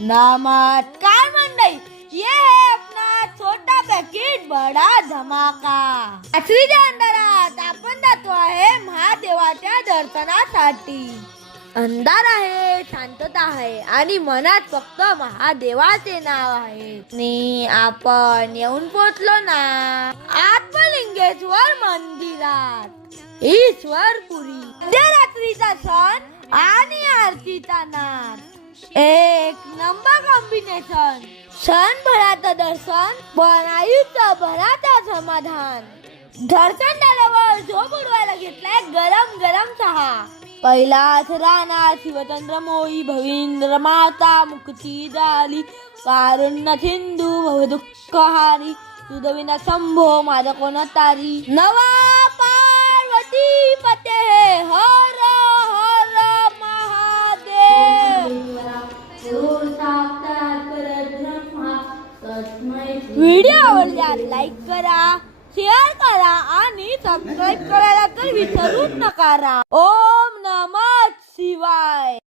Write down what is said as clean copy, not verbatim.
नमस्कार मंडळी, ये है अपना छोटा पैकेट बडा धमाका। आश्रीच्या अंधारात आपण जातो आहे महादेवाच्या दर्शनासाठी। अंधार आहे, शांतता आहे आणि मनात फक्त महादेवाचे नाव आहे। आणि आपण येऊन पोचलो ना आत्मलिंगेश्वर मंदिरात। ईश्वरपुरी मध्यरात्रीचा सण आणि आरतीचा नाद, एक नंबर कॉम्बिनेशन। क्षणभराचं दर्शन पण आयुष्यभराचं समाधान। दर्शन झाल्यावर झोप उडवायला घेतलाय गरम गरम चहा। कैलास राणा शिवचंद्र मोही भवींद्र माता मुक्ती झाली। कारुण्य सिंधू भवदुःखहारी सुदविना शंभो माझा कोण तारी। नवा पार्वती पते हर हर महादेव। व्हिडिओ आवडल्यास लाईक करा, शेअर करा आणि सबस्क्राईब करायला तर विसरूच नका। ओम नमः शिवाय।